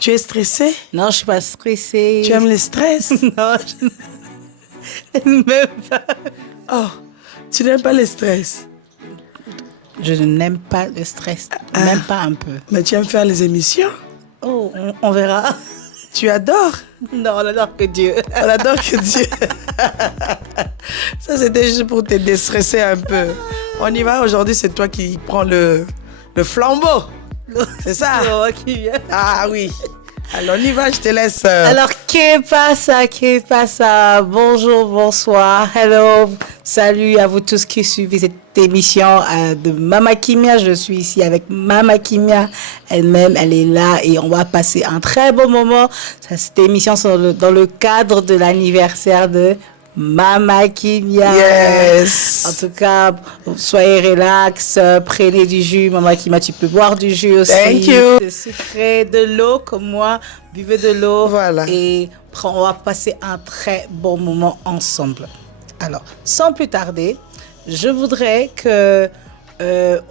Tu es stressée? Non, je ne suis pas stressée. Tu aimes le stress? Non, je n'aime pas. Oh, tu n'aimes pas le stress? Je n'aime pas le stress, même pas un peu. Mais tu aimes faire les émissions? Oh, on verra. Tu adores? Non, on adore que Dieu. On adore que Dieu. Ça, c'était juste pour te déstresser un peu. On y va, aujourd'hui, c'est toi qui prends le flambeau. C'est ça? Ah oui. Alors, on y va, je te laisse. Alors, que pasa? Bonjour, bonsoir, hello, salut à vous tous qui suivez cette émission de Mama Kimia. Je suis ici avec Mama Kimia elle-même, elle est là et on va passer un très beau moment. Cette émission dans le cadre de l'anniversaire de Mama Kimia. Yes. En tout cas, soyez relax, prenez du jus. Mama Kimia, tu peux boire du jus aussi. Thank you. De sucré, de l'eau comme moi. Buvez de l'eau. Voilà. Et on va passer un très bon moment ensemble. Alors, sans plus tarder, je voudrais que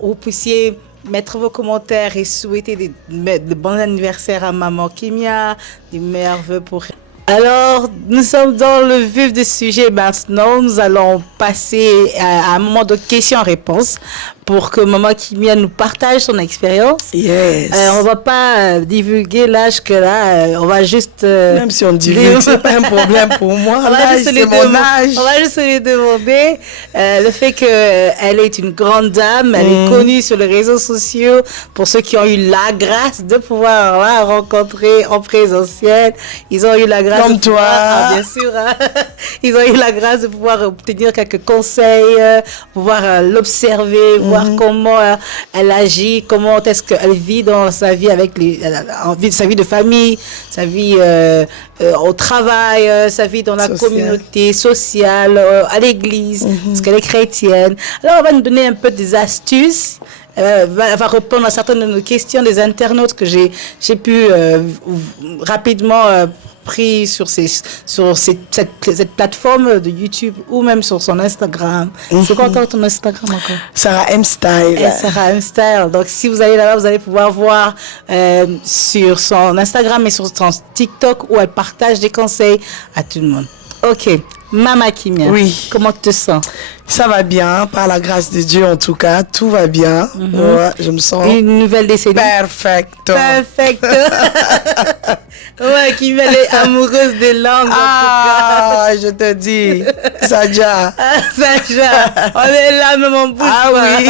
vous puissiez mettre vos commentaires et souhaiter de bons anniversaires à Maman Kimia, des meilleurs vœux pour elle. Alors, nous sommes dans le vif du sujet maintenant. Nous allons passer à un moment de questions-réponses pour que Maman Kimia nous partage son expérience. Yes. On va pas divulguer l'âge que là, on va juste... Même si on divulgue, c'est pas un problème pour moi. L'âge, c'est mon âge. On va juste lui demander le fait qu'elle est une grande dame, elle est connue sur les réseaux sociaux pour ceux qui ont eu la grâce de pouvoir la rencontrer en présentiel. Ils ont eu la grâce comme de toi. Pouvoir, bien sûr. Ils ont eu la grâce de pouvoir obtenir quelques conseils, pouvoir l'observer, voir comment elle agit, comment est-ce qu'elle vit dans sa vie avec sa vie de famille, sa vie au travail, sa vie dans la communauté sociale, à l'église, parce qu'elle est chrétienne. Alors, on va nous donner un peu des astuces. Elle va répondre à certaines de nos questions des internautes que j'ai pu rapidement pris sur cette plateforme de YouTube ou même sur son Instagram. C'est quoi encore ton Instagram encore? Sarah M Style. Sarah M Style. Donc si vous allez là-bas, vous allez pouvoir voir sur son Instagram et sur son TikTok où elle partage des conseils à tout le monde. Ok, Mama Kimia. Oui. Comment tu te sens? Ça va bien, par la grâce de Dieu en tout cas, tout va bien. Ouais, je me sens une nouvelle décennie. Perfecto. Ouais, Kimia, elle est amoureuse des langues. Ah, en tout cas. Je te dis, Saja. Saja, on est là même en bouche. Ah oui.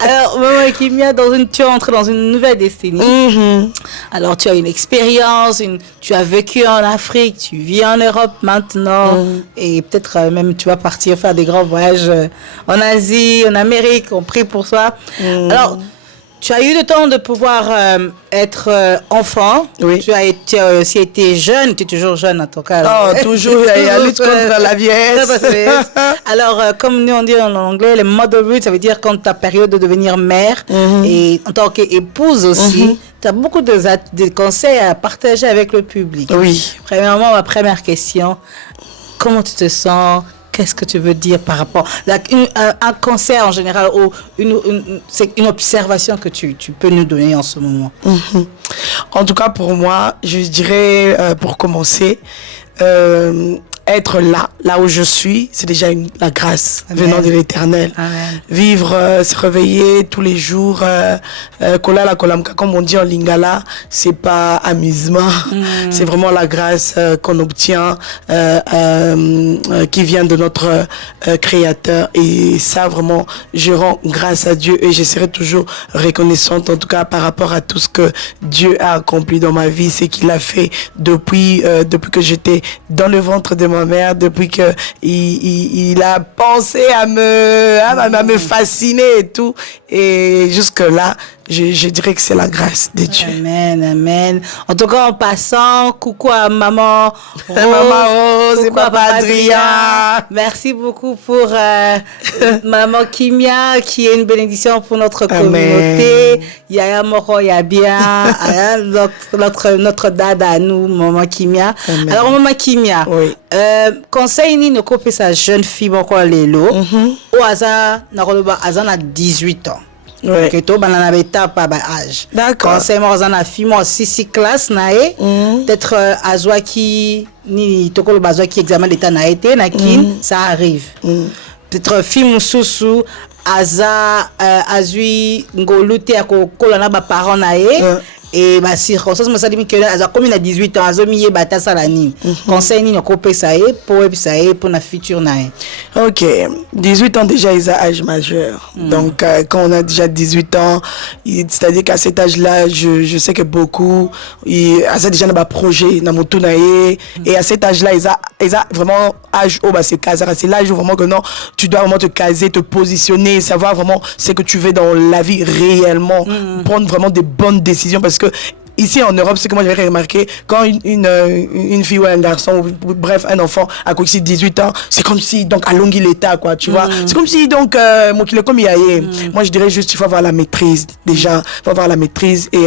Alors, Maman Kimia, tu es entrée dans une nouvelle décennie. Alors, tu as une expérience, tu as vécu en Afrique, tu vis en Europe maintenant, et peut-être même tu vas partir faire des grands voyages en Asie, en Amérique, on prie pour toi. Alors, tu as eu le temps de pouvoir être enfant. Oui. Tu as aussi été jeune. Tu es toujours jeune en tout cas. Oh, toujours. Il y a lutte contre la vieillesse. Alors, comme nous on dit en anglais, le motherhood, ça veut dire quand ta période de devenir mère et en tant qu'épouse aussi, tu as beaucoup de conseils à partager avec le public. Oui. Premièrement, ma première question, comment tu te sens? Qu'est-ce que tu veux dire par rapport à un conseil en général ou c'est une observation que tu peux nous donner en ce moment? En tout cas, pour moi, je dirais, pour commencer, être là où je suis, c'est déjà la grâce venant de l'Éternel. Vivre, se réveiller tous les jours, kolala kolamka, comme on dit en lingala, c'est pas amusement, c'est vraiment la grâce qu'on obtient, qui vient de notre Créateur. Et ça, vraiment, je rends grâce à Dieu et je serai toujours reconnaissante, en tout cas par rapport à tout ce que Dieu a accompli dans ma vie, c'est qu'il a fait depuis que j'étais dans le ventre de ma mère, depuis que il a pensé à me fasciner et tout, et jusque là je dirais que c'est la grâce de Dieu. Amen, amen. En tout cas, en passant, coucou à maman Rose, maman Rose et papa Adrien. Merci beaucoup pour maman Kimia qui est une bénédiction pour notre communauté. Yaya Moro Yabia, notre dada à nous, maman Kimia. Amen. Alors maman Kimia, oui. Conseil ni no kope sa jeune fille boko lelo. Au hasard, na 18 ans. Ouais. Que to banana beta pas ba âge. D'accord. Conseil moi dans la fille moi 6 classe nae. Peut-être azwaki ni tokolo bazwaki examen d'état na été na kin ça arrive. Peut-être fille mususu aza azui ngolute akokola na ba parents nae. Et bah si ça me dit que a comme il a 18 ans azo miye bata salani conseil ni ko pesa e pour la future nae. OK, 18 ans déjà ils ont âge majeur. Donc quand on a déjà 18 ans, c'est-à-dire qu'à cet âge-là, je sais que beaucoup à ça déjà un projet na moto nae et à cet âge-là ils ont vraiment âge oh bah c'est l'âge où vraiment que non, tu dois vraiment te caser, te positionner, savoir vraiment ce que tu veux dans la vie réellement, prendre vraiment des bonnes décisions parce que ici en Europe, c'est que moi j'avais remarqué, quand une fille ou un garçon, ou bref, un enfant a conquis 18 ans, c'est comme si, donc, à longue l'état, quoi, tu vois. C'est comme si, donc, moi je dirais juste, il faut avoir la maîtrise, déjà, il faut avoir la maîtrise et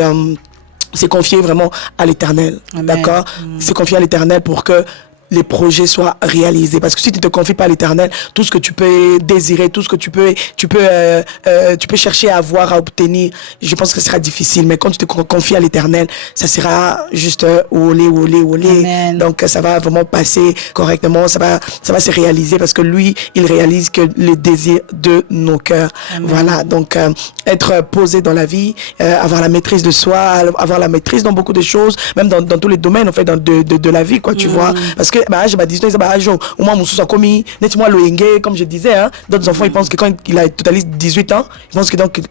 c'est confier vraiment à l'Éternel, d'accord. C'est confier à l'Éternel pour que les projets soient réalisés, parce que si tu te confies pas à l'Éternel, tout ce que tu peux désirer, tout ce que tu peux chercher à avoir, à obtenir, je pense que ce sera difficile. Mais quand tu te confies à l'Éternel, ça sera juste olé. Donc ça va vraiment passer correctement, ça va se réaliser parce que lui, il réalise que le désir de nos cœurs. Voilà, donc être posé dans la vie, avoir la maîtrise de soi, avoir la maîtrise dans beaucoup de choses, même dans tous les domaines en fait de la vie, quoi, tu vois, parce que bah j'ai 18 ans, au moins mon sous commis nettement le comme je disais, hein, d'autres enfants ils pensent que quand il a totalise 18 ans, ils pensent que donc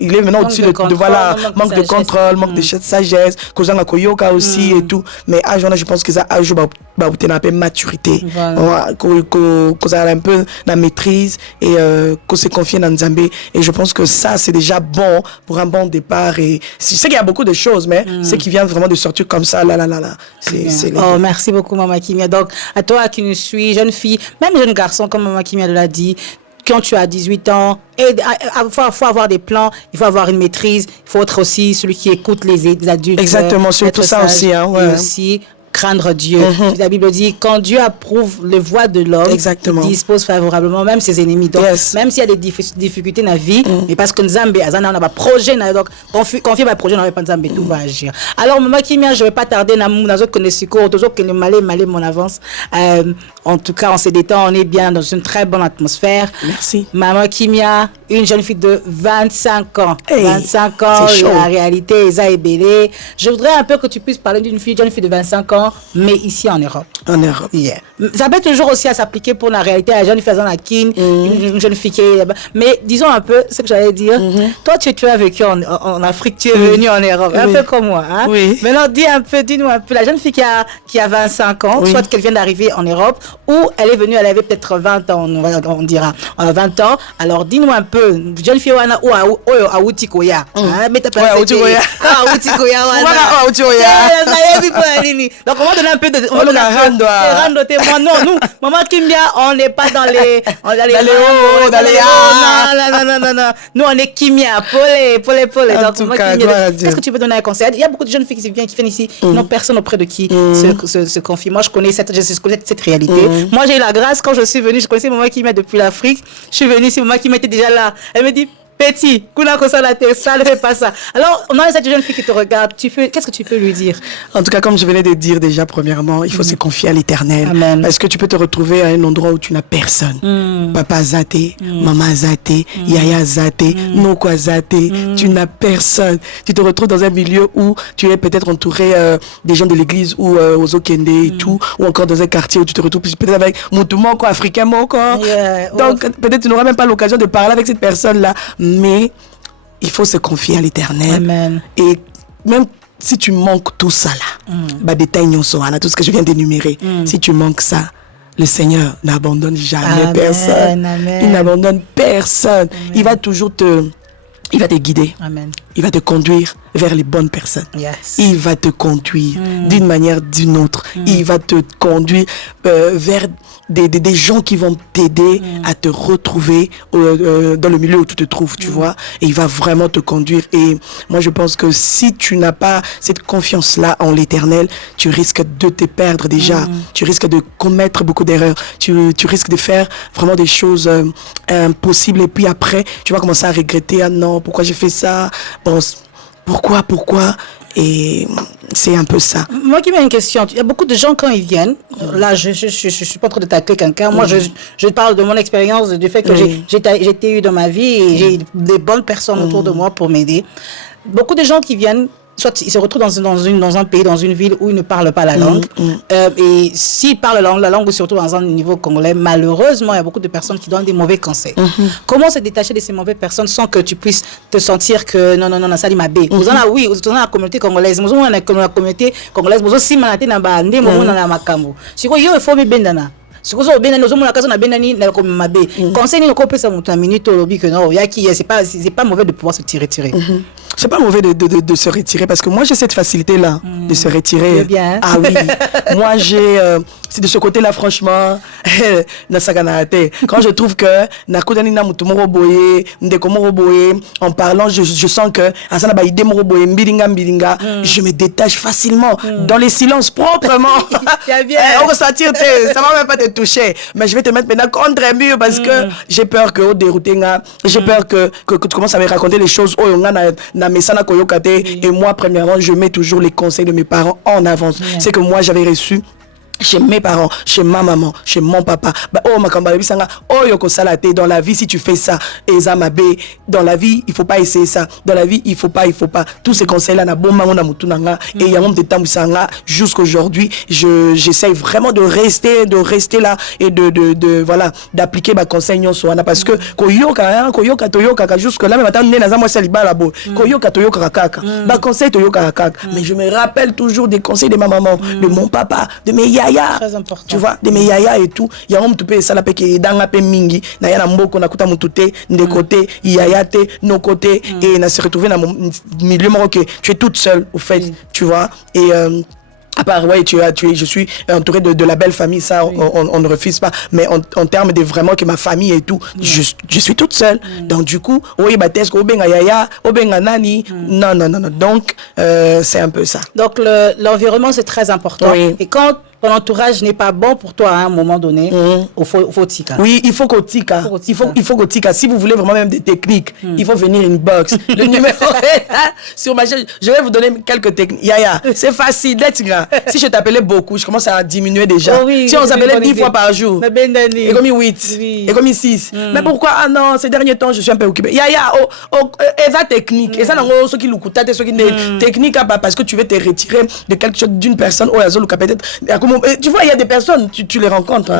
il est maintenant au-dessus de voilà, manque de contrôle, manque de sagesse, causant la koyoka aussi et tout. Mais je pense que ça a un peu maturité, qu'on a un peu la maîtrise et qu'on se confie dans Nzambé. Et je pense que ça c'est déjà bon pour un bon départ. Et je sais qu'il y a beaucoup de choses, mais ce qui vient vraiment de sortir comme ça, là. Oh, merci beaucoup Maman Kimia. Donc à toi qui nous suis, jeune fille, même jeune garçon comme Maman Kimia l'a dit. Quand tu as 18 ans, il faut avoir des plans, il faut avoir une maîtrise, il faut être aussi celui qui écoute les adultes. Exactement, c'est tout ça aussi. Hein, ouais. Et aussi craindre Dieu. La Bible dit, quand Dieu approuve les voies de l'homme, il dispose favorablement même ses ennemis. Donc, même s'il y a des difficultés dans la vie, mais parce que Nzambe, on n'a pas projet, donc confier ma projet, on n'a pas Nzambe, tout va agir. Alors, Maman Kimia, je ne vais pas tarder dans ce que le malé, mon avance. En tout cas, on se détend, on est bien dans une très bonne atmosphère. Merci. Maman Kimia, une jeune fille de 25 ans. Hey, 25 ans, la réalité, Eza est belle. Je voudrais un peu que tu puisses parler d'une jeune fille de 25 ans, mais ici en Europe. En Europe. Yeah. Ça peut toujours aussi à s'appliquer pour la réalité, la jeune fille à Kin, une jeune fille qui est là-bas. Mais disons un peu ce que j'allais dire. Toi, tu as vécu en Afrique, tu es venu en Europe, un peu comme moi. Hein? Oui. Maintenant, dis-nous un peu, la jeune fille qui a 25 ans, soit qu'elle vient d'arriver en Europe, ou elle est venue, elle avait peut-être 20 ans, on dira, 20 ans. Alors, dis-nous un peu, jeune fille ou à Outikoya. Mais t'as pas Outikoya. Donc, on va donner un peu de... On va donner un peu de témoin. Non, nous, Maman Kimia, on n'est pas dans les hauts, dans les non. Nous, on est Kimia, Paul. Donc, Maman Kimia, qu'est-ce que tu peux donner un conseil? Il y a beaucoup de jeunes filles qui viennent ici, qui n'ont personne auprès de qui se confie. Moi, je connais cette réalité. Moi, j'ai eu la grâce, quand je suis venue, je connaissais Maman Kimia depuis l'Afrique. Je suis venue, c'est Maman Kimia était déjà là. Elle me dit, petit, ça ne fait pas ça. Alors, on a cette jeune fille qui te regarde. Qu'est-ce que tu peux lui dire? En tout cas, comme je venais de dire déjà, premièrement, il faut se confier à l'Éternel. Amen. Parce que tu peux te retrouver à un endroit où tu n'as personne. Papa zaté, maman zaté, yaya zaté, nokwa zaté, tu n'as personne. Tu te retrouves dans un milieu où tu es peut-être entouré des gens de l'église ou aux Okende et tout, ou encore dans un quartier où tu te retrouves peut-être avec Moutoumon, africain, donc peut-être tu n'auras même pas l'occasion de parler avec cette personne-là. Mais il faut se confier à l'Éternel. Amen. Et même si tu manques tout ça là, tout ce que je viens d'énumérer, si tu manques ça, le Seigneur n'abandonne jamais personne. Amen. Il n'abandonne personne. Amen. Il va toujours il va te guider. Amen. Il va te conduire vers les bonnes personnes. Yes. Il va te conduire d'une manière ou d'une autre. Il va te conduire vers des gens qui vont t'aider à te retrouver dans le milieu où tu te trouves, tu vois. Et il va vraiment te conduire. Et moi, je pense que si tu n'as pas cette confiance-là en l'Éternel, tu risques de te perdre déjà. Tu risques de commettre beaucoup d'erreurs. Tu risques de faire vraiment des choses impossibles. Et puis après, tu vas commencer à regretter. Ah non, pourquoi j'ai fait ça? Bon, pourquoi? Et c'est un peu ça. Moi qui mets une question, il y a beaucoup de gens quand ils viennent, là je suis pas trop de tacler quelqu'un, moi je parle de mon expérience, du fait que j'ai été eu dans ma vie et j'ai des bonnes personnes autour de moi pour m'aider. Beaucoup de gens qui viennent, soit ils se retrouvent dans un pays, dans une ville où ils ne parlent pas la langue. Et s'ils parlent la langue, surtout dans un niveau congolais, malheureusement, il y a beaucoup de personnes qui donnent des mauvais conseils. Comment se détacher de ces mauvaises personnes sans que tu puisses te sentir que non, ça m'a bé. Vous en avez, oui, vous en avez la communauté congolaise, vous en avez la communauté congolaise, vous aussi manate na ba ndé, vous en avez ma kambo. Si vous avez fait bendana. Si vous avez nous sommes la casa na bendani na comme ma bé. Conseil ni ko pesa mutu na minute lobi que non, ya qui c'est pas mauvais de pouvoir se tirer. C'est pas mauvais de se retirer parce que moi j'ai cette facilité là de se retirer. Bien. Ah oui. Moi j'ai c'est de ce côté là franchement quand je trouve que nakodani na mutu moko boye ndeko moko boye en parlant je sens que asana ba idée moko boye mbilinga je me détache facilement dans les silences proprement. On ressentir ça va même pas te toucher mais je vais te mettre maintenant contre un mur parce que j'ai peur que au dérouter j'ai peur que tu commences à me raconter les choses et moi premièrement je mets toujours les conseils de mes parents en avance. C'est que moi j'avais reçu chez mes parents, chez ma maman, chez mon papa. Dans la vie, si tu fais ça, dans la vie, il faut pas essayer ça. Dans la vie, il faut pas. Tous ces conseils-là, et jusqu'aujourd'hui, j'essaye vraiment de rester là et voilà, d'appliquer ma conseil parce que jusque là, mais je me rappelle toujours des conseils de ma maman, de mon papa, de mes yaya, tu vois, de mes yaya et tout. Il y a un peu ça la peke danga pe mingi na yana mboko na kuta mutute de côté yaya te no côté et na se retrouver dans mon milieu marocain. Tu es toute seule au fait, tu vois. Et à part, ouais, je suis entouré de la belle famille, ça, on ne refuse pas. Mais en termes de vraiment que ma famille et tout, je suis toute seule. Donc, du coup, oui, batesko, obenga yaya, obenga nani. Non. Donc, c'est un peu ça. Donc, l'environnement, c'est très important. Oui. Et quand ton entourage n'est pas bon pour toi à un moment donné, il faut tika. Oui, il faut qu'au tika. Il faut qu'au tika. Si vous voulez vraiment même des techniques, il faut venir inbox. Le numéro est là sur ma chaîne. Je vais vous donner quelques techniques. Yaya, c'est facile d'être grand. Si je t'appelais beaucoup, je commence à diminuer déjà. Oh oui, si on s'appelait 10 fois par jour, et comme 8, oui. et comme 6. Mais pourquoi? Ah non, ces derniers temps, je suis un peu occupé. Yaya, et ça technique. Et ça, ce qui l'oukutate, ce qui n'est technique, parce que tu veux te retirer de quelque chose d'une personne. Oh, peut-être. Tu vois, il y a des personnes, tu les rencontres.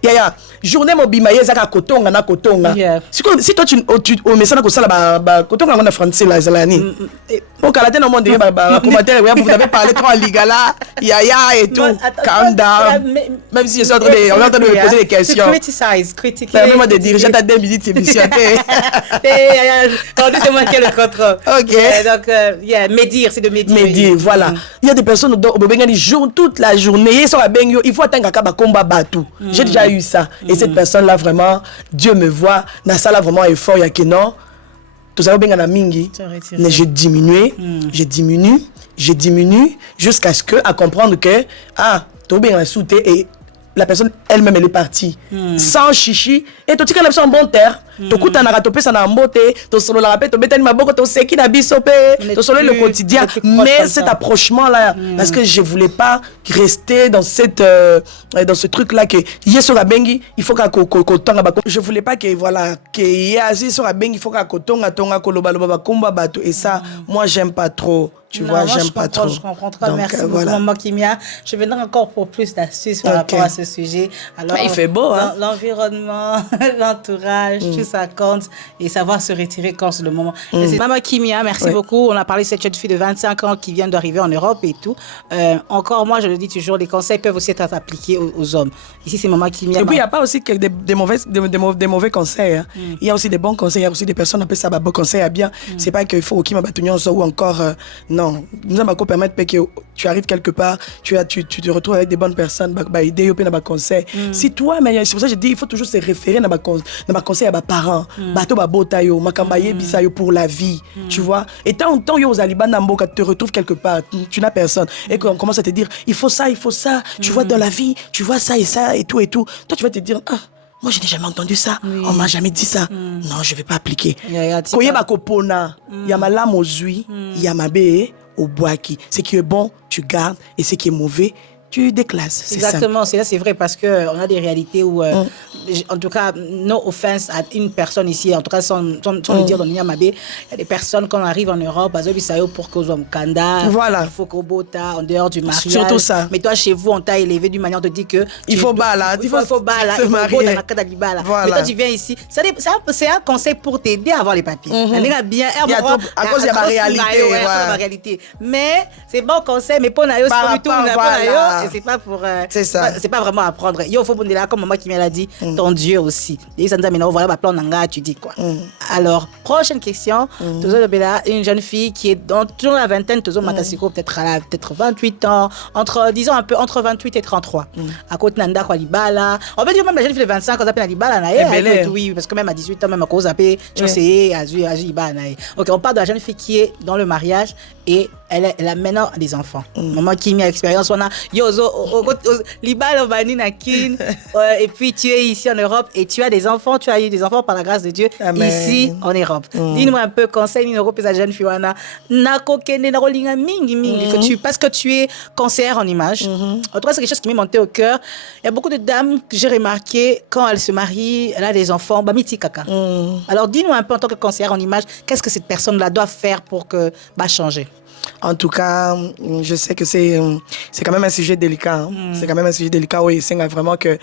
Il y a journée mobimaye zaka kotonga na kotonga. Si toi tu au message ko sala ba kotonga na français la zalani. Au Canada no monde ba commentaire vous avez parlé trop en ligala, yaya et tout. Calm down. Même si je suis en train de me poser des questions. Critiquer. Permets-moi de dire, j'attends 2 minutes c'est émission. C'est moi qui ai le contrôle. OK. Donc médire, c'est de médire. Médire, voilà. Il y a des personnes au Bengani jour toute la journée, il faut attendre qu'à combat batou. J'ai déjà eu ça. Et cette personne-là, vraiment, Dieu me voit. Dans ça, là, vraiment, effort, il y a que non. Tout ça, bien, mingi. Mais j'ai diminué, j'ai diminué, jusqu'à ce que, à comprendre que, tout bien, et la personne elle-même, elle est partie. Sans chichi. Et tout cas, elle est en bon terre. Tout à n'ara topé ça n'a mboté, tout solo la rappel, tout bétani ma boko, tout seki na bisopé, tout solo le quotidien. Mais cet approchement là, parce que je voulais pas rester dans dans ce truc là que yeso la bengi, il faut qu'à kotonga ba. Je voulais pas que voilà que yeso la bengi, il faut qu'à kotonga tonga koloba loba komba bato et ça, moi j'aime pas trop. Tu vois, j'aime pas trop. Je comprends trop. Merci beaucoup, Maman Kimia. Je viendrai encore pour plus d'astuces par rapport à ce sujet. Alors, il fait beau, hein. L'environnement, l'entourage, tout ça compte et savoir se retirer quand c'est le moment. Maman Kimia, merci beaucoup. On a parlé de cette jeune fille de 25 ans qui vient d'arriver en Europe et tout. Encore, moi, je le dis toujours, les conseils peuvent aussi être appliqués aux hommes. Ici, c'est Maman Kimia. Et puis, il n'y a pas aussi que des mauvais conseils. Hein. Il y a aussi des bons conseils. Il y a aussi des personnes qui appellent ça bon conseil à bien. C'est pas qu'il faut au Kim ou encore. Non. Nous allons permettre que tu arrives quelque part, tu te retrouves avec des bonnes personnes, idées, conseils. Si toi, mais c'est pour ça que je dis, il faut toujours se référer dans ma conseil à mes parents. Bato babota yo, makambaye bisa yo pour la vie. Tu vois? Et tant yo aux Aliban Namboka te retrouves quelque part, tu n'as personne. Et qu'on commence à te dire, il faut ça. Tu vois, dans la vie, tu vois ça et tout. Toi, tu vas te dire, moi, je n'ai jamais entendu ça. On m'a jamais dit ça. Non, je vais pas appliquer. Koye bakopona, yamala mozui, yamabe, au boaki. Ce qui est bon, tu gardes, et ce qui est mauvais, tu déclasses. Exactement, c'est vrai parce qu'on a des réalités où, en tout cas, no offense à une personne ici, en tout cas, sans le dire dans Niamabé, il y a des personnes, quand on arrive en Europe, pour qu'on soit Kanda, il faut qu'on bota en dehors du mariage. Surtout ça. Mais toi, chez vous, on t'a élevé d'une manière de dire que il faut bala, il faut bala, il faut marier. Voilà. Mais toi, tu viens ici, c'est un conseil pour t'aider à avoir les papiers. Bien, à cause de ma réalité. Mais c'est bon conseil, mais pour Nayo, c'est tout, et c'est pas pour c'est ça, c'est pas vraiment apprendre. Il faut là comme maman qui m'a dit ton Dieu aussi. Et ça nous amène voilà plan nanga tu dis quoi. Alors prochaine question, une jeune fille qui est dans toujours la vingtaine, matasiko peut-être 28 ans, disons un peu entre 28 et 33. À côté nanda quoi libala. On peut dire même la jeune fille de 25 ans ça s'appelle libala na oui parce que même à 18 ans même à cause appelé je sais azu libala. OK, on parle de la jeune fille qui est dans le mariage et elle a maintenant des enfants. Maman qui a expérience on a et puis tu es ici en Europe et tu as des enfants, tu as eu des enfants par la grâce de Dieu. Amen. Ici en Europe. Dis-nous un peu conseil ni Europe la jeune fille parce que tu es conseillère en image. En tout cas c'est quelque chose qui m'est monté au cœur. Il y a beaucoup de dames que j'ai remarqué quand elles se marient, elle a des enfants, kaka. Alors dis-nous un peu en tant que conseillère en image, qu'est-ce que cette personne-là doit faire pour que changer? En tout cas, je sais que c'est quand même un sujet délicat. C'est quand même un sujet délicat. Oui, c'est vraiment que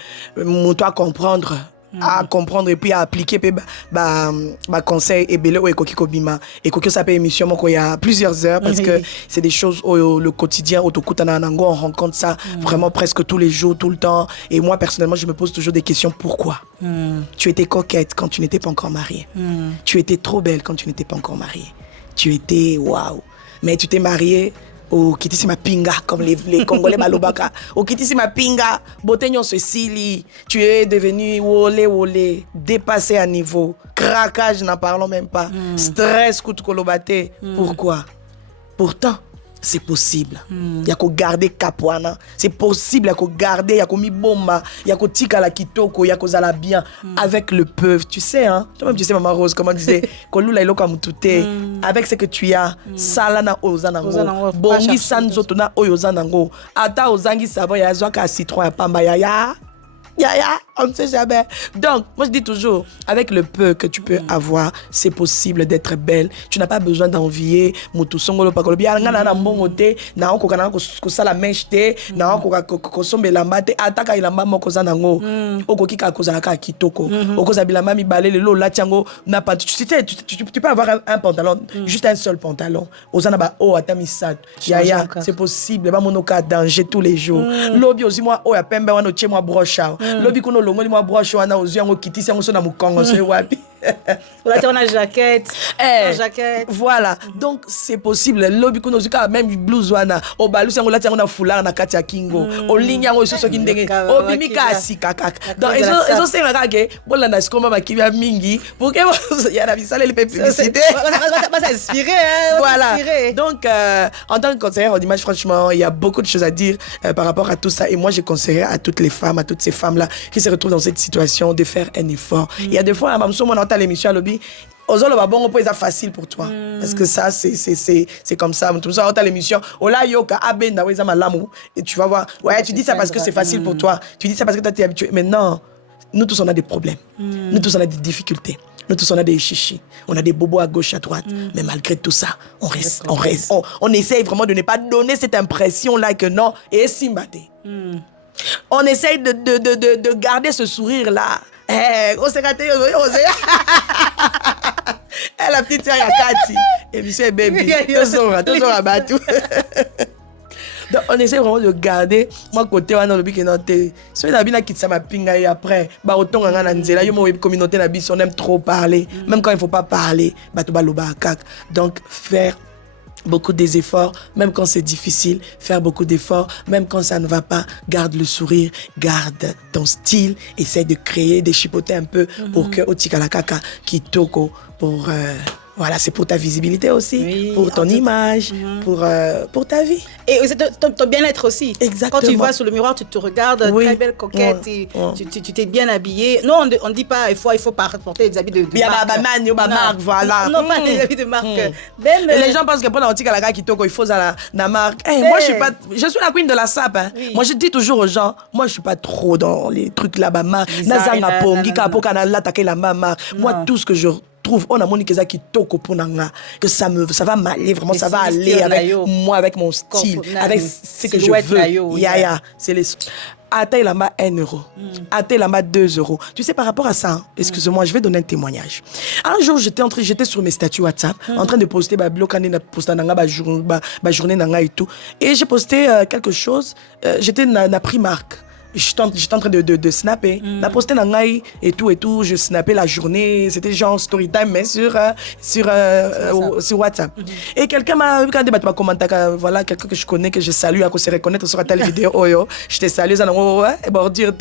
toi comprendre. À comprendre et puis à appliquer conseil et belé ou ekokiko bima et kokio ça peut émission il y a plusieurs heures parce que c'est des choses le quotidien on rencontre ça vraiment presque tous les jours tout le temps et moi personnellement je me pose toujours des questions. Pourquoi tu étais coquette quand tu n'étais pas encore mariée, tu étais trop belle quand tu n'étais pas encore mariée, tu étais waouh, mais tu t'es mariée au kitissima pinga comme les Congolais balobaka au kitissima pinga botenyon Cécilie, tu es devenu wolé dépassé à niveau, craquage n'en parlons même pas, stress coup de kolobate. Pourquoi? Pourtant c'est possible. Il y a qu'à garder Kapwana. C'est possible, il y a qu'à garder, il y a qu'à mi bomba, il y a qu'à tika la kitoko, il y a qu'à zala bien avec le peuple. Tu sais, hein? Toi-même, tu sais, Maman Rose, comment disait, Kolula ilo kamutute, avec ce que tu as, salana ozanango, bongi sanzotona oyozanango, ata ozangi savo ya zoaka citron ya pamba ya. On ne sait jamais. Donc, moi je dis toujours, avec le peu que tu peux avoir, c'est possible d'être belle. Tu n'as pas besoin d'envier. Mutusongolo pakolobi ngana na mbongote, na oko kana ko sala meshte, na oko ko sombe lambate, ataka ilamba moko zanango. Oko kika kozala ka kitoko. Oko zabila mami balele lo la tiango na pas tu peux avoir un pantalon, juste un seul pantalon. Ozana ba o atamisat. Yaya, c'est possible. Ba monoka danger tous les jours. Lobi aussi moi o ya pembe wana tie moi broche. Lobi kono longoli moi broche wana ozu yango kitisi yango so na mukongo so wapi. On a jaquette. Voilà. Donc c'est possible. Lobi kono ozu ka même blouse wana o balusi yango lati yango na foulard na kati ya kingo. O ligne yango so ki ndenge. O bimika sikaka. Donc eso c'est la ke bolanda skoma makibia mingi pour que ya na bisale les publicités. Va s'inspirer. Voilà. Donc en tant que conseillère en image franchement, il y a beaucoup de choses à dire par rapport à tout ça et moi je conseillerais à toutes les femmes, à toutes ces femmes-là qui se retrouvent dans cette situation de faire un effort. Il y a des fois, à Mamso, on entend l'émission à lobby, Ozolo ba bon c'est facile pour toi parce que ça c'est comme ça. Tout ça on entend l'émission, ola yoka abenda weza malamu et tu vas voir. Ouais, tu dis ça parce que c'est facile pour toi. Tu dis ça parce que toi t'es habitué. Mais non, nous tous on a des problèmes. Nous tous on a des difficultés. Nous tous on a des chichis, on a des bobos à gauche, à droite, mais malgré tout ça, on essaye vraiment de ne pas donner cette impression-là que non, et simbate. On essaye de garder ce sourire-là, On s'est raté, la petite sœur Yakati. Et puis c'est baby. Toujours à Batou. Donc on essaie vraiment de garder moi côté wana lobi kenote so na bina kitsa ma pinga et après ba otonga nga na nzela yo mo communauté na biso on aime trop parler même quand il faut pas parler bato baloba kak. Donc faire beaucoup des efforts, même quand c'est difficile, faire beaucoup d'efforts, même quand ça ne va pas, garde le sourire, garde ton style, essaie de créer, de chipoter un peu pour que Otikalakaka qui toko pour voilà, c'est pour ta visibilité aussi, oui, pour ton image, pour ta vie. Et ton bien-être aussi. Exactement. Quand tu vois sur le miroir, tu te regardes, très belle coquette, tu t'es bien habillée. Non, on ne dit pas, il faut pas porter des habits de marque. Voilà. Non, pas des habits de marque. Même, les gens pensent que pour la qui toko, il faut la marque. Hey, moi, je suis la queen de la sape. Hein. Oui. Moi, je dis toujours aux gens, moi, je suis pas trop dans les trucs là-bas. Moi, tout ce que je trouve on a mon qui toko ponanga que ça va m'aller vraiment, ça va aller avec moi, avec mon style, avec ce que je veux. C'est les Attaille là-bas 1 euro, attaille là-bas 2 euros. Tu sais, par rapport à ça, excuse-moi, je vais donner un témoignage. Un jour, j'étais sur mes statuts WhatsApp, en train de poster journée nanga et tout, et j'ai posté quelque chose. J'étais na Primark. J'étais en train de snapper. La posté nangai et tout, je snappais la journée, c'était genre story time mais sur WhatsApp. Et quelqu'un m'a commenté, voilà, quelqu'un que je connais, que je salue, qu'on se reconnaître sur telle vidéo, je te salue, ça et bordir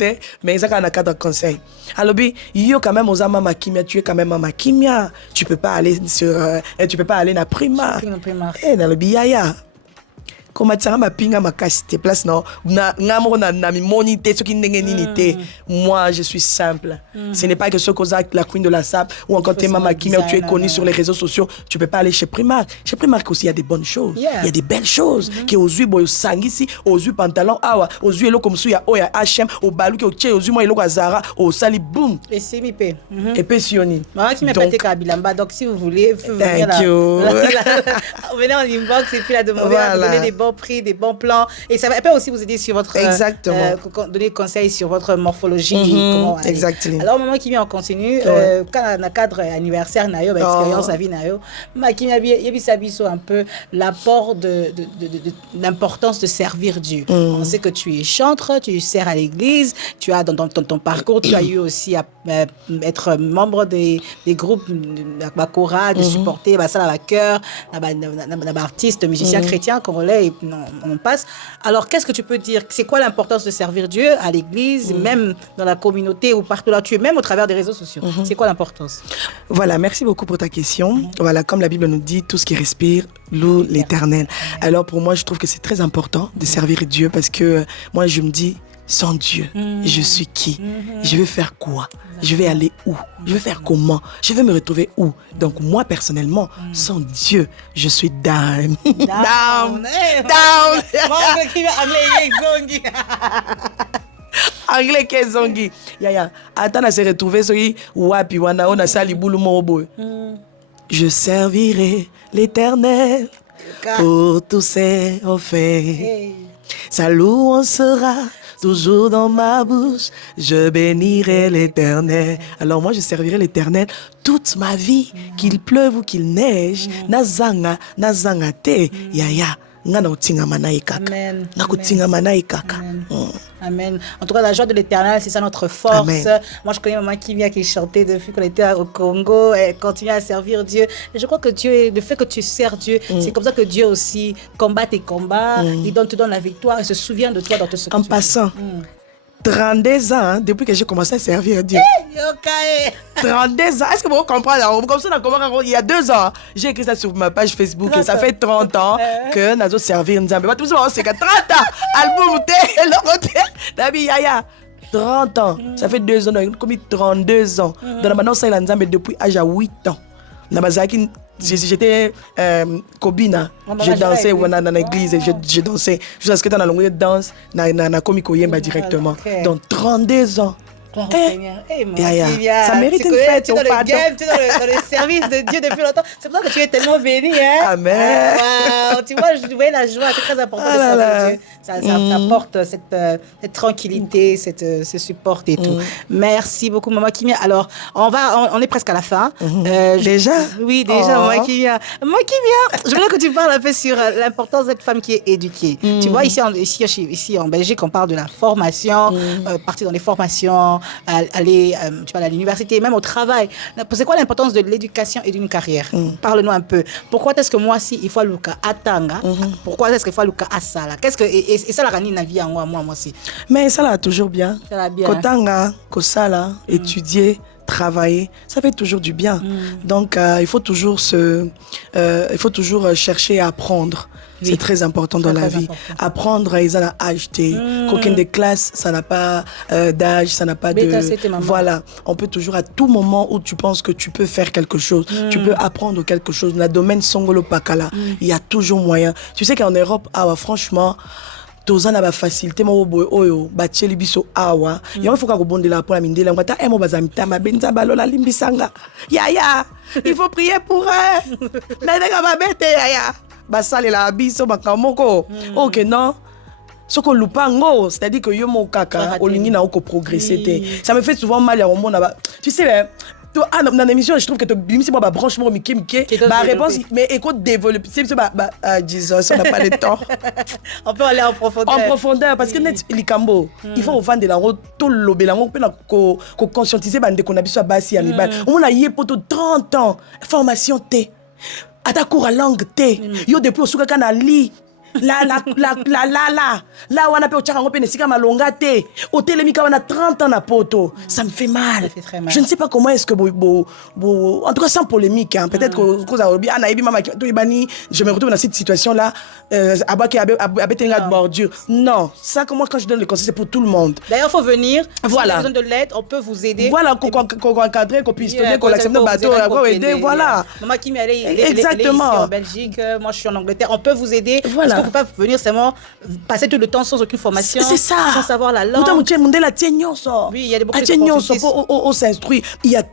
mais ça a un cadre conseil. Alors yo quand même aux ma kimia, tu es quand même ma kimia, tu peux pas aller na Primark. Et dans le yaya. Comment tu as pinga ma casse place non na mi monité ce qui n'est moi je suis simple. Ce n'est pas que ce cause la queen de la sape ou encore tes mamas qui tu es connu sur les réseaux sociaux, tu peux pas aller chez Primark. Chez Primark aussi il y a des bonnes choses, il y a des belles choses qui aux yeux boy sangisi, aux yeux pantalon awa, aux yeux lo comme ça il y a oya H&M, au balou qui aux yeux moi il lo Zara, au sali boom et c'est mi pe et pe sioni. Maman qui m'a pété Kabilamba, donc si vous voulez venez en inbox et puis la demander à donner des bons prix, des bons plans, et ça va peut aussi vous aider sur votre donner conseil sur votre morphologie. Exactement. Alors maman qui vient en continu quand on a cadre anniversaire nayo expérience à vie nayo ma qui m'a biso un peu l'apport de l'importance de servir Dieu. On sait que tu es chantre, tu sers à l'église, tu as dans ton parcours tu as eu aussi à être membre des groupes de chorale, de supporter ça la cœur, artiste, musicien chrétien congolais et on passe. Alors qu'est-ce que tu peux dire, c'est quoi l'importance de servir Dieu à l'église, même dans la communauté ou partout là tu es, même au travers des réseaux sociaux? C'est quoi l'importance? Voilà, merci beaucoup pour ta question. Voilà, comme la Bible nous dit, tout ce qui respire loue l'Éternel. Alors pour moi, je trouve que c'est très important de servir Dieu parce que moi je me dis, sans Dieu, je suis qui? Je vais faire quoi? Je vais aller où? Je vais faire comment? Je vais me retrouver où? Donc moi personnellement, sans Dieu, je suis down. Down. Anglais kezongi. Yaya, attends à se retrouver soki wapi wana ona sali bulu mobo. Je servirai l'Éternel pour tous ses faits. Sa louange sera toujours dans ma bouche, je bénirai l'Éternel. Alors moi, je servirai l'Éternel toute ma vie, qu'il pleuve ou qu'il neige. Nazanga te, yaya. Amen. Amen. En tout cas, la joie de l'Éternel, c'est ça notre force. Amen. Moi, je connais maman Kimia qui chantait depuis qu'on était au Congo. Elle continue à servir Dieu. Et je crois que Dieu, le fait que tu sers Dieu, c'est comme ça que Dieu aussi combat tes combats. Il te donne la victoire et se souvient de toi dans tout ce que tu fais. En passant, 32 ans, hein, depuis que j'ai commencé à servir Dieu. 32 ans. Est-ce que vous comprenez? Comme ça, il y a 2 ans, j'ai écrit ça sur ma page Facebook et ça fait 30 ans que nous avons servi Nzambe. Tout ça, c'est que 30 ans. Album, Dabi Yaya. 30 ans. Ça fait 2 ans, comme 32 ans. Dans la maintenant, ça, il a Nzambe depuis l'âge de 8 ans. J'étais Kobina, je dansais dans l'église, je dansais jusqu'à ce que dans la longueur de danse, na komiko yemba directement. Donc 32 ans. Gloire au Seigneur. Hey, Ça mérite une fête. Tu es dans le game, tu es dans le service de Dieu depuis longtemps. C'est pour ça que tu es tellement béni. Hein? Amen. Wow. Tu vois, je voyais la joie. C'est très important de servir Dieu. Ça apporte cette tranquillité, ce support et tout. Merci beaucoup, Maman Kimia. Alors, on est presque à la fin. Déjà? Oui, déjà, Maman Kimia. Maman Kimia, je voulais que tu parles un peu sur l'importance d'être femme qui est éduquée. Tu vois, ici en Belgique, on parle de la formation, partir dans les formations, aller tu vois, à l'université, même au travail. C'est quoi l'importance de l'éducation et d'une carrière? Parle-nous un peu. Pourquoi est-ce que moi, si il faut Luka Atanga, pourquoi est-ce qu'il faut Luka Asala? Et ça, la ranine, la vie en moi aussi. Mais ça là, toujours bien. Ça va bien. Kotanga, Kosala, étudier, travailler, ça fait toujours du bien. Donc, il faut toujours chercher à apprendre. Oui. C'est très important dans la vie. Apprendre, ils ont acheté. Qu'aucune des classes, ça n'a pas d'âge, ça n'a pas de... Voilà. On peut toujours, à tout moment où tu penses que tu peux faire quelque chose, tu peux apprendre quelque chose. Dans le domaine Songolo Pakala, il y a toujours moyen. Tu sais qu'en Europe, franchement, tozana ba facilité mo boy oyo ba tcheli biso awa il faut ka bondela pour la mindela ngata emo bazamita mabenza balola limbisanga ya il faut prier pour eux na ndeka ba bete ya ba salela biso makamoko OK non soko lupango c'est-à-dire que yo mo kaka olingi na oko progresser ça me fait souvent mal à mon tu sais dans l'émission, je trouve que tu moi branche moi Mickey ma réponse mais écoute développer c'est disons ça n'a pas le temps. On peut aller en profondeur parce que net likambo il faut vendre la route tout lobelango pe na ko conscientiser bande qu'on a biso basi amibal on a yé poto 30 ans formation T ata cours à langue T yo depuis osuka kana li la wana pe ochaka ngope nesika malonga te otelemika wana 30 ans na poto ça me fait mal. Ça fait très mal. Je ne sais pas comment est-ce que en tout cas sans polémique hein, peut-être que cause obi ana ebi mama to ibani je me retrouve dans cette situation là abaki abetenga de bordure. Non, ça comment quand je donne le conseil c'est pour tout le monde. D'ailleurs faut venir. Voilà. Si vous avez besoin de l'aide, on peut vous aider. Voilà, qu'on encadrer, qu'on puisse donner, qu'on accepte le bateau, qu'on aider, voilà. Maman Kimi elle est ici en Belgique, moi je suis en Angleterre, on peut vous aider. Voilà. Peut pas venir seulement passer tout le temps sans aucune formation, c'est ça. sans savoir la langue. Oui, il y a des beaucoup d'opportunités. On s'instruit. Il y a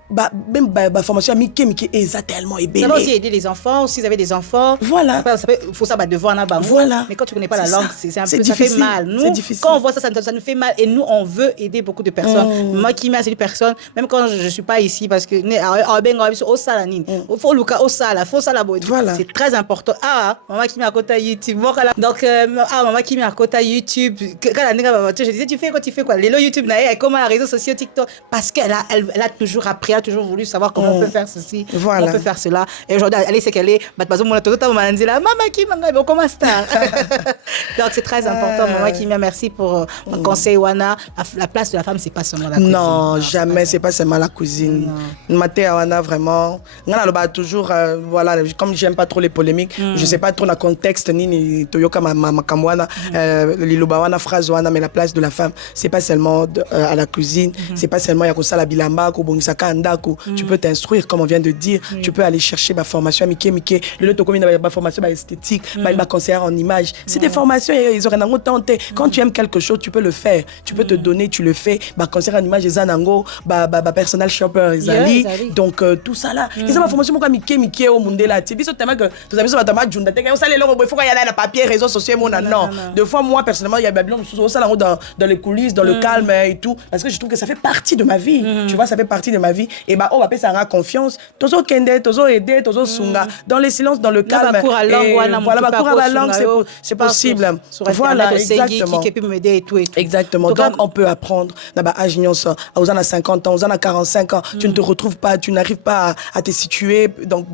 même la formation Mickey est tellement ébélé. Ça va aussi aider les enfants, si vous avez des enfants. Voilà. Il faut ça devoir en avoir. Voilà. Mais quand tu connais pas la langue, c'est un peu difficile. Ça fait mal. Nous, quand on voit ça nous fait mal et nous on veut aider beaucoup de personnes. Moi qui m'a ces personnes, même quand je suis pas ici parce que c'est très important. Maman qui m'a à côté YouTube. Donc maman qui m'a à côté YouTube. Je disais tu fais quoi les YouTube comment les réseaux sociaux TikTok parce qu'elle a toujours appris, elle a toujours voulu savoir comment on peut faire ceci, comment on peut faire cela. Et aujourd'hui elle sait qu'elle est maman qui m'a comment star. Donc c'est très important. Maman qui m'a merci pour mon conseil wana. La place de la femme c'est pas seulement la cuisine. Non, jamais c'est pas seulement la cuisine. Maté wana vraiment ngana loba toujours voilà comme j'aime pas trop les polémiques, je sais pas trop le contexte ni toyoka makambo wana liloba wana phrase wana mais la place de la femme c'est pas seulement à la cuisine, c'est pas seulement ya kosala bilamba ko bongisa kandako, tu peux t'instruire comme on vient de dire, tu peux aller chercher ma formation Mickey le to comme ma formation esthétique, ma conseillère en image, c'est des formations ils auraient nango tenté quand tu aimes quelque chose tu peux le faire, tu peux te donner, tu le fais, ma conseillère en image ezanango personal shopper ezali donc tout ça là ils ont ma formation moi Mickey au mundela ti biso tellement que tous amis sont ma junda te on sale longo il faut qu'il y a na papier réseaux sociaux mon non deux fois moi personnellement il y a babylon on sale dans les coulisses dans le calme et tout parce que je trouve que ça fait partie de ma vie tu vois ça fait partie de ma vie et on va ça rend confiance tozo kende tozo aider tozo sunga dans le silence dans le calme voilà cours à la langue c'est possible voilà exactement donc on peut apprendre na ba âge nyonso aux ans à 50 ans aux ans à 45 ans tu ne te retrouves pas tu n'arrives pas à te situer dans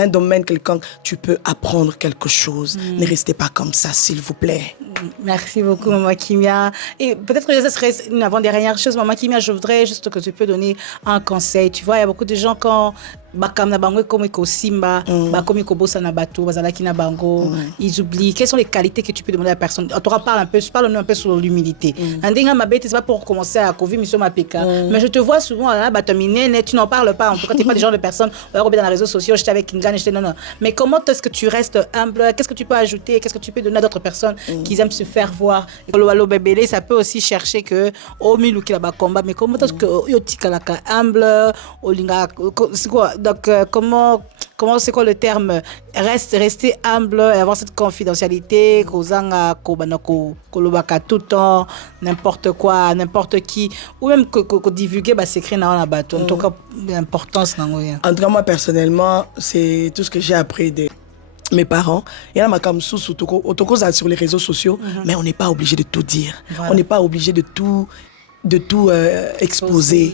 un domaine quelconque tu peux apprendre quelque chose ne restez pas comme ça s'il vous plaît. Merci beaucoup Maman Kimia et peut-être que ce serait une avant-dernière chose Maman Kimia je voudrais juste que tu peux donner un conseil tu vois il y a beaucoup de gens quand Bakam na bango comme ko simba, bakomi ko bossa na bato, bazalaki na bango, ils oublient quelles sont les qualités que tu peux demander à la personne. On te parle un peu sur l'humilité. Andinga ma bête, c'est pas pour commencer à couvrir mission ma PK, mais je te vois souvent là batominer, tu n'en parles pas. En tout cas, tu n'es pas des genre de personne, on va dans les réseaux sociaux, j'étais avec Kingan, j'étais non. Mais comment est-ce que tu restes humble? Qu'est-ce que tu peux ajouter? Qu'est-ce que tu peux donner à d'autres personnes qui aiment se faire voir? Lolo bébé, ça peut aussi chercher que au milieu qui là-bas combat, mais comment est-ce que yotika la humble, olinga, c'est quoi? Donc comment c'est quoi le terme? Rester humble et avoir cette confidentialité, kozanga, kobanako, kolobaka tout le temps, n'importe quoi, n'importe qui, ou même que divulguer, bah s'écrire dans la bateau. En tout cas, l'importance dans En tout cas, moi personnellement, c'est tout ce que j'ai appris de mes parents. Il y en a comme sous sur les réseaux sociaux, mais on n'est pas obligé de tout dire. Voilà. On n'est pas obligé de tout exposer.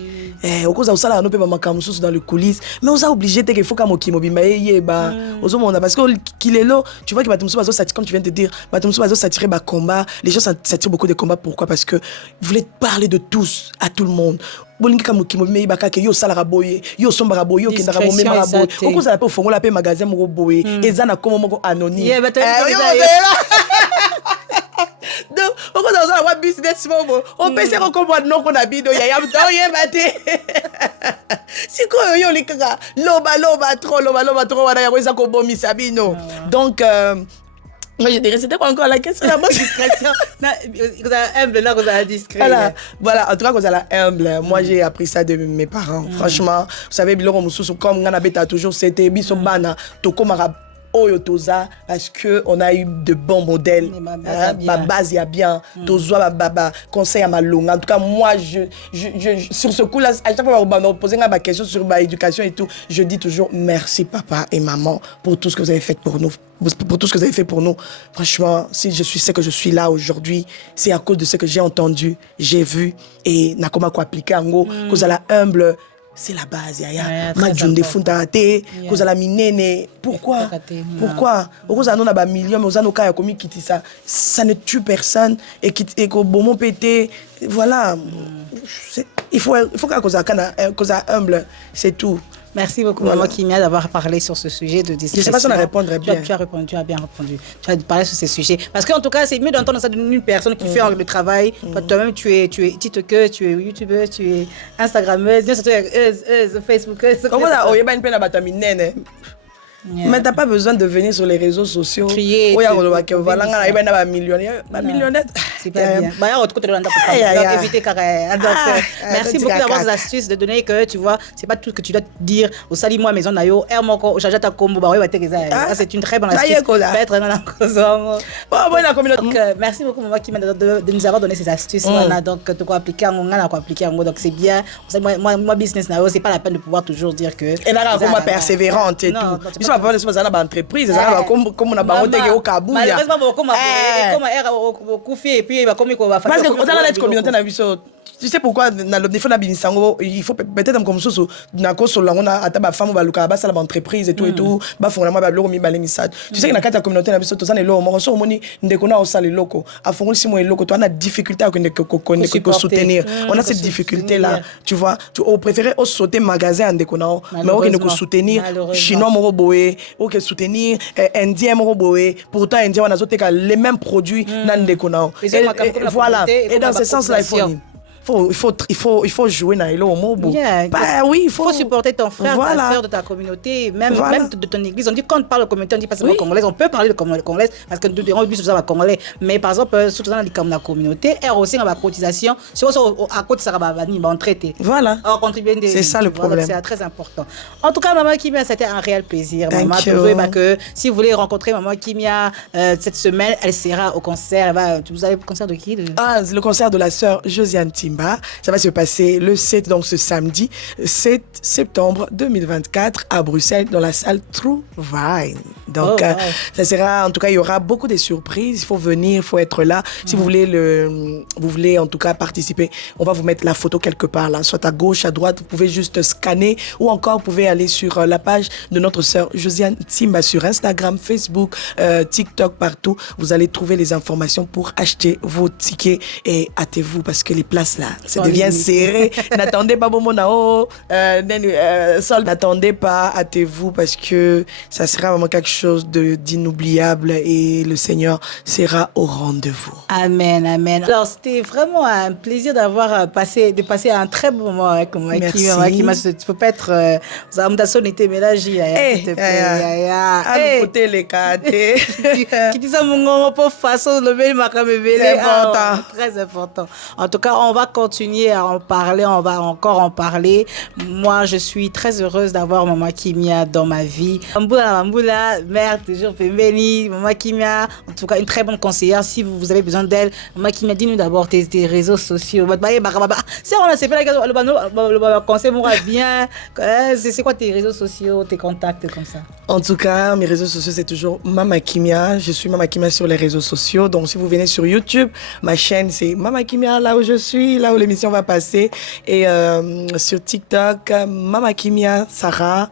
Au cause ça là on peut pas comme sous dans le coulisses, mais on a obligé qu'il faut comme mobimba yeba parce que qu'il est là, tu vois que batumso bazo s'attire comme tu viens de dire, batumso bazo s'attirer ba combat, les gens s'attirent beaucoup de combats. Pourquoi? Parce que vous voulez parler de tous à tout le monde. Bolingi comme kimobi baka ke yo salara boye yo sombara boye yo kendara mo memara boye au cause la pe fongola pe magasin mo boye ezana comme moko anonyme. Donc, on va dans un business momo. On peut se recommander non qu'on a bido ya yam dans yebate. Si quoi yo likaka loba trop wala ya weza ko bomi sabino. Donc moi je dirais c'était quoi encore la question? La bonne discrétion. Vous avez humble là, vous avez discret. Voilà, en tout cas vous avez humble. Moi j'ai appris ça de mes parents. Franchement, vous savez biloko mususu comme ngana beta toujours c'était biso bana to komara Oyo Toza parce que on a eu de bons modèles. Ma base y a bien. Tozoa baba conseil à ma longue. En tout cas moi je sur ce coup là à chaque fois on me poser ma question sur ma éducation et tout, je dis toujours merci papa et maman pour tout ce que vous avez fait pour nous. Pour tout ce que vous avez fait pour nous. Franchement, si je suis ce que je suis là aujourd'hui, c'est à cause de ce que j'ai entendu, j'ai vu et nakoma ko appliquer ngo cause à la humble. C'est la base, yaya. Madjunde funtate, cause la minene. Pourquoi? Pourquoi on a ba millions, mais on a kaya komi kiti ça ne tue personne et que bon pété. Voilà. Il faut cause humble, c'est tout. Merci beaucoup, Maman Kimia, d'avoir parlé sur ce sujet de discrétion. Je ne sais pas si on a répondu bien. Tu as bien répondu. Tu as parlé sur ces sujets. Parce qu'en tout cas, c'est mieux d'entendre ça d'une personne qui fait le travail. Toi-même, tu es TikToker, tu es YouTuber, tu es Instagrammeuse, Facebookeuse. Comment ça, il y a une peine à battre minene. Mais t'as pas besoin de venir sur les réseaux sociaux. Crier. C'est pas bien. Merci beaucoup d'avoir ces astuces, de donner que tu vois, c'est pas tout ce que tu dois dire. Au sali moi maison nayo, c'est une très bonne astuce. Merci beaucoup maman qui m'a de nous avoir donné ces astuces. Donc tu peux appliquer donc c'est bien. Moi business nayo, c'est pas la peine de pouvoir toujours dire que. Et là comme persévérante et tout. Je pas ça dans entreprise, ça comme on a baroté au Kabouya. Malheureusement beaucoup et puis il va comme parce que on a la communauté na biso. Tu sais pourquoi dans le défaut d'Abinisango, il faut peut-être comme ça na ko so on a ata ba femme ba luka ba sala entreprise et tout ba fongona ba loko mi balé message. Tu sais que na kata communauté na biso to ça ne lo mo so moni ndeko na osala loko a fongoli si mo loko to na difficulté à ko soutenir. On a cette difficulté là, tu vois. Tu préférer sauter magasin ndeko na mais on ne ko soutenir chinois mo boé, ou que soutenir indien mo boé, pourtant indien on a zoté les mêmes produits na ndeko na. Voilà. Et dans ce sens là il faut jouer dans le mot. Oui, il faut supporter ton frère, ta soeur de ta communauté, même de ton église. On dit quand on parle de communauté, on dit pas seulement congolaise, on peut parler de congolaise parce que nous devons plus sur la congolais. Mais par exemple, surtout dans la communauté, elle aussi dans la cotisation, c'est aussi à côté de ça va en traiter. Voilà. C'est ça le problème. C'est très important. En tout cas, Maman Kimia, c'était un réel plaisir. Maman, que si vous voulez rencontrer Maman Kimia cette semaine, elle sera au concert. Vous avez le concert de qui? Le concert de la sœur Josiane Timba. Ça va se passer le 7, donc ce samedi, 7 septembre 2024 à Bruxelles, dans la salle True Vine. Donc, ça sera, en tout cas, il y aura beaucoup de surprises. Il faut venir, il faut être là. Si vous voulez en tout cas participer, on va vous mettre la photo quelque part là, soit à gauche, à droite. Vous pouvez juste scanner ou encore vous pouvez aller sur la page de notre sœur Josiane Timba sur Instagram, Facebook, TikTok, partout. Vous allez trouver les informations pour acheter vos tickets et hâtez-vous parce que les places là, ça devient serré. N'attendez pas bon n'attendez pas, hâtez-vous parce que ça sera vraiment quelque chose d'inoubliable et le Seigneur sera au rendez-vous. Amen, amen. Alors, c'était vraiment un plaisir de passer un très bon moment avec moi. Merci. Tu peux pas être, vous avez été mélangé. Côté les cartés. Qui dit ça, mon façon de lever le c'est important. Très important. En tout cas, on va continuer à en parler. On va encore en parler. Moi, je suis très heureuse d'avoir Maman Kimia dans ma vie. Mamboula, mère, toujours bénie. Maman Kimia, en tout cas, une très bonne conseillère. Si vous avez besoin d'elle, Maman Kimia, dis-nous d'abord tes réseaux sociaux. Si on a c'est pas le conseil, moi, bien. C'est quoi tes réseaux sociaux, tes contacts comme ça? En tout cas, mes réseaux sociaux, c'est toujours Mama Kimia. Je suis Mama Kimia sur les réseaux sociaux. Donc, si vous venez sur YouTube, ma chaîne, c'est Mama Kimia, là où je suis, là où l'émission va passer. Et sur TikTok, Mama Kimia Sarah.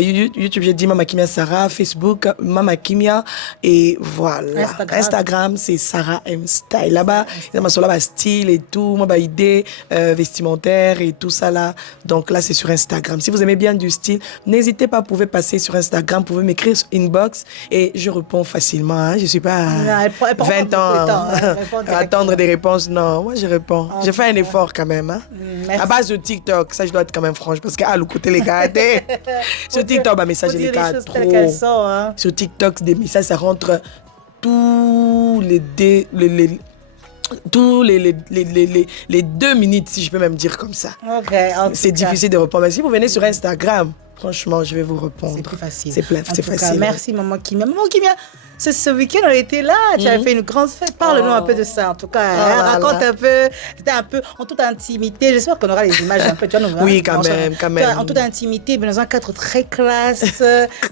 YouTube, j'ai dit Mama Kimia Sarah. Facebook, Mama Kimia. Et voilà. Instagram c'est Sarah M Style. Là-bas, il y a style et tout, ma idée vestimentaire et tout ça là. Donc là, c'est sur Instagram. Si vous aimez bien du style, n'hésitez pas, vous pouvez passer sur Instagram, vous pouvez m'écrire sur inbox et je réponds facilement. Hein. Je ne suis pas 20 ans à attendre des réponses. Non, moi je réponds. Je fais un effort quand même. Hein. À base de TikTok, ça je dois être quand même franche parce qu'à le côté les gars, sur TikTok, bah, message les gars trop. Hein. Sur TikTok, des messages, ça rentre tous les 2 minutes, si je peux même dire comme ça. C'est difficile de répondre. Mais si vous venez sur Instagram, franchement, je vais vous répondre. C'est plus facile. C'est facile. Merci, Maman Kimia. Maman Kimia, ce week-end, on était là. Tu as fait une grande fête. Parle-nous un peu de ça. En tout cas, raconte un peu. C'était un peu en toute intimité. J'espère qu'on aura les images un peu. Tu vois, oui, quand même. En toute intimité, mais dans un cadre très classe.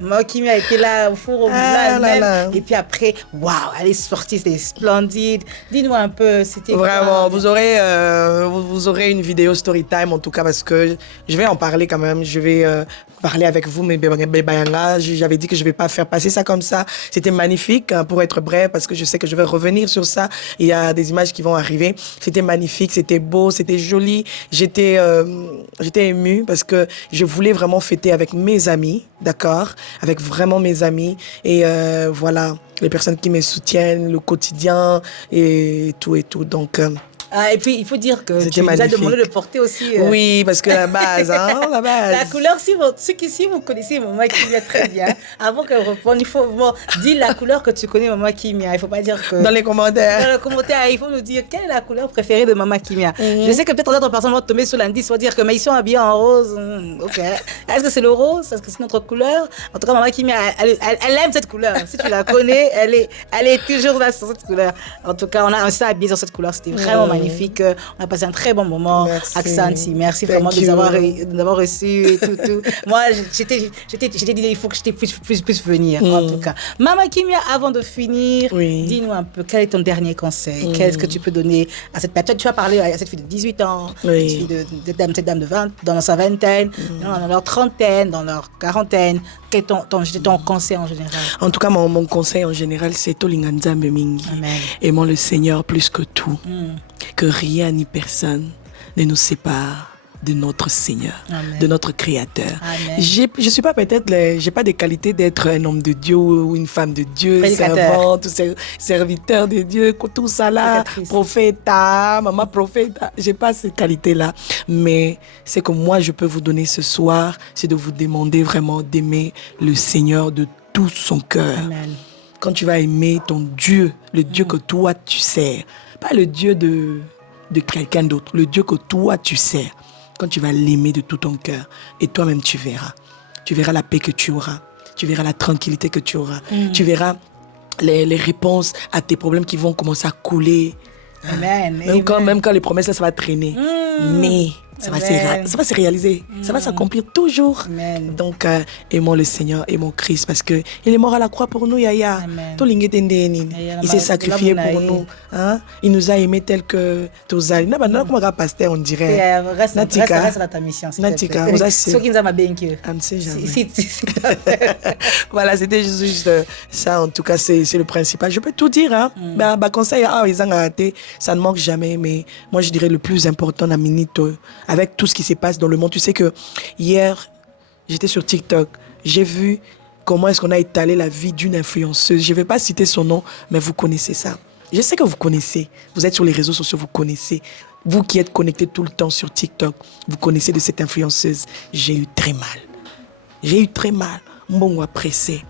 Maman Kimia était là au four au moulin. Et puis après, waouh, elle est sortie, c'était splendide. Dis-nous un peu, c'était vraiment, vous aurez une vidéo story time en tout cas parce que je vais en parler quand même. Je vais parler avec vous, mais j'avais dit que je vais pas faire passer ça comme ça. C'était magnifique, hein, pour être bref, parce que je sais que je vais revenir sur ça. Il y a des images qui vont arriver. C'était magnifique, c'était beau, c'était joli. J'étais émue parce que je voulais vraiment fêter avec mes amis, d'accord, avec vraiment mes amis et voilà, les personnes qui me soutiennent, le quotidien et tout. Donc et puis, il faut dire que c'était tu nous as magnifique. demandé de porter aussi... Oui, parce que la base, hein, la base. La couleur, si vous connaissez Maman Kimia très bien, avant qu'elle réponde, il faut dire la couleur que tu connais Maman Kimia. Il ne faut pas dire que... Dans les commentaires. Dans les commentaires, il faut nous dire quelle est la couleur préférée de Maman Kimia. Je sais que peut-être d'autres personnes vont tomber sur l'indice, vont dire que mais ils sont habillés en rose. Ok. Est-ce que c'est le rose? Est-ce que c'est notre couleur? En tout cas, Maman Kimia, elle aime cette couleur. Si tu la connais, elle est toujours là sur cette couleur. En tout cas, on s'est habillé sur cette couleur. C'était vraiment magnifique. On a passé un très bon moment. Aksanti, merci vraiment de nous avoir reçus et tout. Moi, j'étais dit, il faut que je puisse venir, en tout cas. Maman Kimia, avant de finir, dis-nous un peu, quel est ton dernier conseil? Qu'est-ce que tu peux donner à cette personne? Tu as parlé à cette fille de 18 ans, cette dame de 20, dans sa vingtaine, dans leur trentaine, dans leur quarantaine. Quel est ton conseil en général? En tout cas, mon conseil en général, c'est Tolinganza Mingi. Aimons le Seigneur plus que tout. Que rien ni personne ne nous sépare de notre Seigneur, de notre Créateur. Je suis pas j'ai pas des qualités d'être un homme de Dieu ou une femme de Dieu, servante, serviteur de Dieu, tout ça là, prophète, maman prophète. J'ai pas ces qualités-là. Mais c'est que moi, je peux vous donner ce soir, c'est de vous demander vraiment d'aimer le Seigneur de tout son cœur. Quand tu vas aimer ton Dieu, le Dieu que toi tu sers, pas le Dieu de quelqu'un d'autre, le Dieu que toi tu sers. Quand tu vas l'aimer de tout ton cœur, et toi-même tu verras la paix que tu auras, tu verras la tranquillité que tu auras, tu verras les réponses à tes problèmes qui vont commencer à couler. Amen. Même quand les promesses, là, ça va traîner. Mais ça va se réaliser, ça va s'accomplir toujours. Amen. Donc, aimons le Seigneur, aimons Christ, parce qu'il est mort à la croix pour nous, Yaya. Il s'est sacrifié pour nous. Hein? Il nous a aimés tel que Tozali. Pasteur, on dirait. Reste dans ta mission. Natika, vous voilà, c'était juste ça, en tout cas, c'est le principal. Je peux tout dire, hein. Conseil, ça ne manque jamais, mais moi, je dirais le plus important, la minute, avec tout ce qui se passe dans le monde. Tu sais que hier, j'étais sur TikTok, j'ai vu comment est-ce qu'on a étalé la vie d'une influenceuse. Je ne vais pas citer son nom, mais vous connaissez ça. Je sais que vous connaissez. Vous êtes sur les réseaux sociaux, vous connaissez. Vous qui êtes connectés tout le temps sur TikTok, vous connaissez de cette influenceuse. J'ai eu très mal. J'ai eu très mal. Mon a pressé.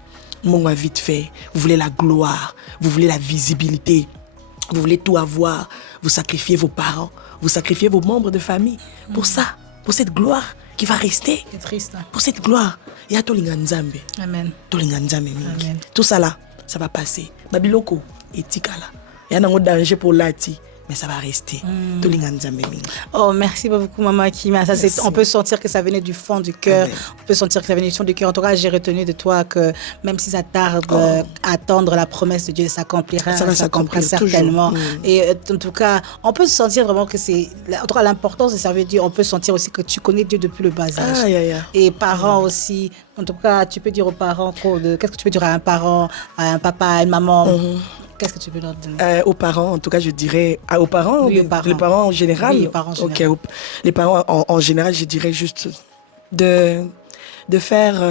Mon a vite fait. Vous voulez la gloire. Vous voulez la visibilité. Vous voulez tout avoir. Vous sacrifiez vos parents. Vous sacrifiez vos membres de famille. Pour ça. Pour cette gloire qui va rester. C'est triste. Hein? Pour cette gloire. Il y a Tolinga Nzambe. Amen. Tolinga Nzambe. Amen. Tout ça là, ça va passer. Babiloko et Tikala. Il y a un danger pour Lati. Mais ça va rester. Oh, merci beaucoup, Maman Kimia. On peut sentir que ça venait du fond du cœur. On peut sentir que ça venait du fond du cœur. En tout cas, j'ai retenu de toi que même si ça tarde à attendre la promesse de Dieu, ça s'accomplira. Ça s'accomplira certainement. Et en tout cas, on peut sentir vraiment que c'est... En tout cas, l'importance de servir Dieu, on peut sentir aussi que tu connais Dieu depuis le bas âge. Et parents aussi. En tout cas, tu peux dire aux parents... Qu'est-ce que tu peux dire à un parent, à un papa, à une maman Qu'est-ce que tu peux leur donner? Aux parents, en tout cas, je dirais... aux parents, oui, aux parents. Les parents en général? Oui, les parents en général. Okay. Les parents en général, je dirais juste de faire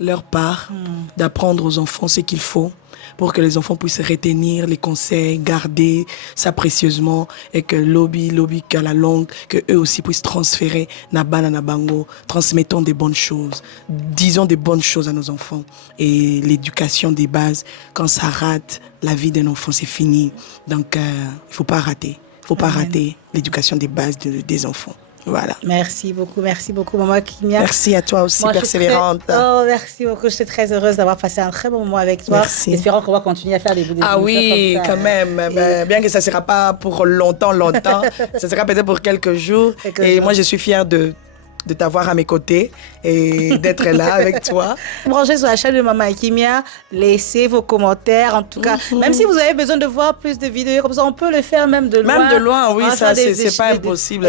leur part, d'apprendre aux enfants ce qu'il faut pour que les enfants puissent retenir les conseils, garder ça précieusement et que lobby qu'à la longue, que eux aussi puissent transférer Nabana Nabango, transmettons des bonnes choses, disons des bonnes choses à nos enfants. Et l'éducation des bases, quand ça rate, la vie d'un enfant, c'est fini. Donc, il ne faut pas rater. Il ne faut pas rater l'éducation des bases des enfants. Voilà. Merci beaucoup, Maman Kimia. Merci à toi aussi, persévérante. Merci beaucoup. Je suis très heureuse d'avoir passé un très bon moment avec toi. Merci. Espérons qu'on va continuer à faire des vidéos. Ah oui, comme ça, quand même. Bien que ça ne sera pas pour longtemps. Ça sera peut-être pour quelques jours. Moi, je suis fière de t'avoir à mes côtés et d'être là avec toi. Branchez sur la chaîne de Maman Kimia, laissez vos commentaires. En tout cas, même si vous avez besoin de voir plus de vidéos comme ça, on peut le faire même de loin. Même de loin, oui, ça, c'est pas impossible.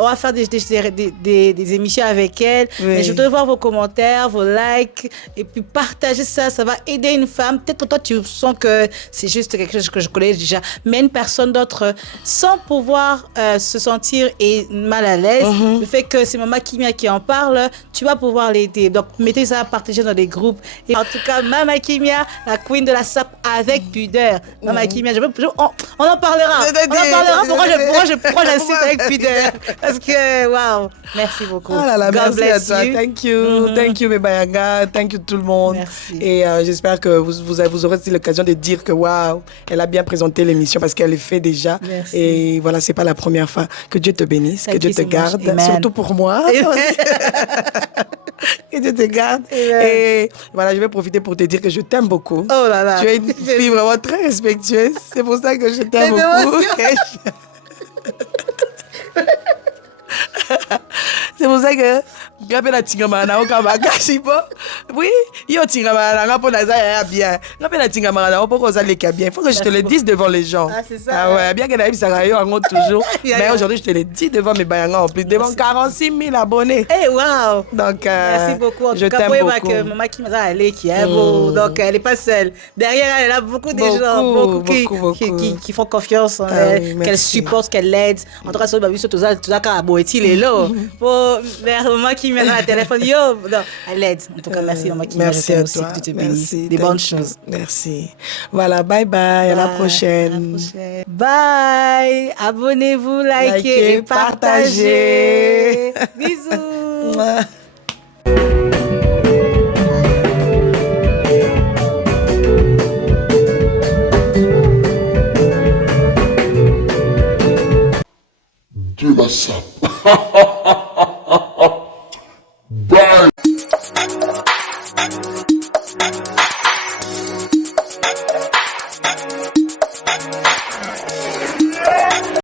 On va faire des émissions avec elle. Oui. Mais je voudrais voir vos commentaires, vos likes, et puis partager ça. Ça va aider une femme. Peut-être que toi, tu sens que c'est juste quelque chose que je connais déjà, mais une personne d'autre, sans pouvoir se sentir mal à l'aise, le fait que c'est Maman Kimia qui en parle, tu vas pouvoir l'aider. Donc, mettez ça à partager dans des groupes. Et en tout cas, Maman Kimia, la queen de la sape avec pudeur. Maman Kimia, on en parlera. Pourquoi j'insiste avec pudeur? Parce que, waouh, merci beaucoup. Oh là là, merci à toi. Thank you. Thank you, Mebayanga. Thank you, tout le monde. Merci. Et j'espère que vous aurez l'occasion de dire que, waouh, elle a bien présenté l'émission parce qu'elle le fait déjà. Merci. Et voilà, c'est pas la première fois. Que Dieu te bénisse, que Dieu te garde. Amen. Surtout pour moi. Que Dieu te garde. Et voilà, je vais profiter pour te dire que je t'aime beaucoup. Oh là là. Tu es une fille vraiment très respectueuse. C'est pour ça que je t'aime beaucoup. C'est pour ça que oui, il faut que je te le dise devant les gens. Ah, c'est ça. Ah ouais, bien que ça toujours. Mais aujourd'hui, je te le dis devant mes bayanga en plus, devant 46 000 abonnés. Eh, wow. Donc, merci beaucoup. En je tout cas, t'aime beaucoup. Que Maman Kimia, elle est qui est beau. Donc, elle n'est pas seule. Derrière elle, a beaucoup de gens qui font confiance en elle, qu'elle supporte, qu'elle l'aide. En tout cas, sur le tout ça, est là. Pour Maman Kimia dans le téléphone, elle aide. En tout cas, merci Maman Kimia. Merci à toi. Merci. Des bonnes choses. Merci. Voilà, bye bye. À la prochaine. Bye. Abonnez-vous, likez et partagez. Bisous. De la sape.